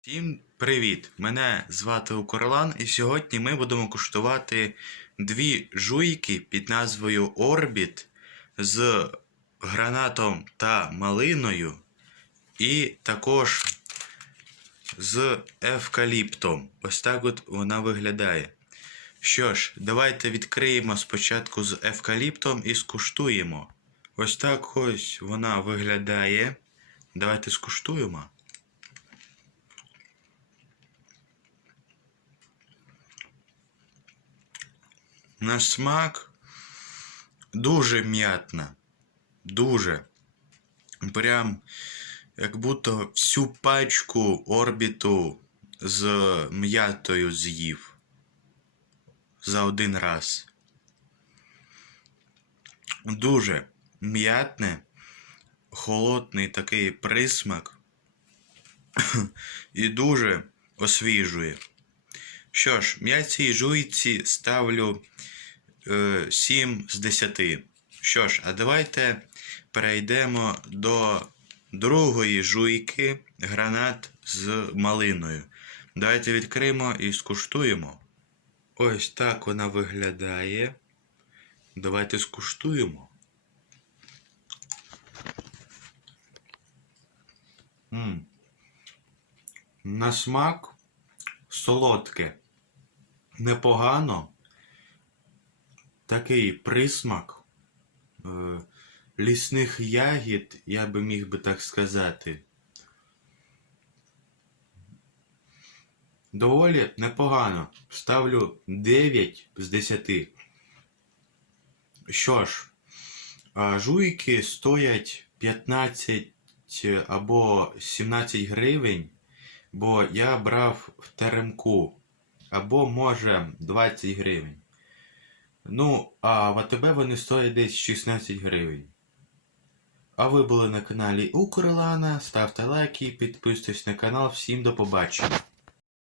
Всім привіт! Мене звати Укрлан, і сьогодні ми будемо куштувати дві жуйки під назвою Орбіт з гранатом та малиною, і також з евкаліптом. Ось так от вона виглядає. Що ж, давайте відкриємо спочатку з евкаліптом і скуштуємо. Ось так ось вона виглядає. Давайте скуштуємо. На смак дуже м'ятна. Дуже. Прям як будто всю пачку орбіту з м'ятою з'їв. За один раз. Дуже м'ятне, холодний такий присмак. І дуже освіжує. Що ж, я цій жуйці ставлю е, 7 з 10. Що ж, а давайте перейдемо до другої жуйки гранат з малиною. Давайте відкриємо і скуштуємо. Ось так вона виглядає. Давайте скуштуємо. м На смак солодке. Непогано. Такий присмак е, лісних ягід, я би міг би так сказати. Доволі непогано. Ставлю 9 з 10. Що ж, жуйки стоять 15 або 17 гривень, бо я брав в теремку. Або може 20 гривень. Ну, а в АТБ вони стоять десь 16 гривень. А ви були на каналі Укрлана. Ставте лайки, підписуйтесь на канал. Всім до побачення.